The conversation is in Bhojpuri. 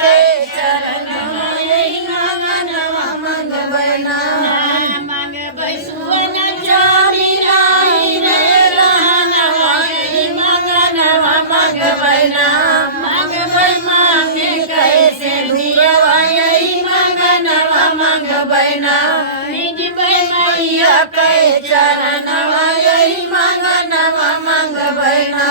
के चरण यही मंगनवा मंग बना मांग बैसुवन चांदी आई रे रहनवा यही मंगनवा मंग बना मांग बै मांगे कैसे धुरवा यही मंगनवा मंग बना निज बै मैया के चरणवा यही मंगनवा मंग बना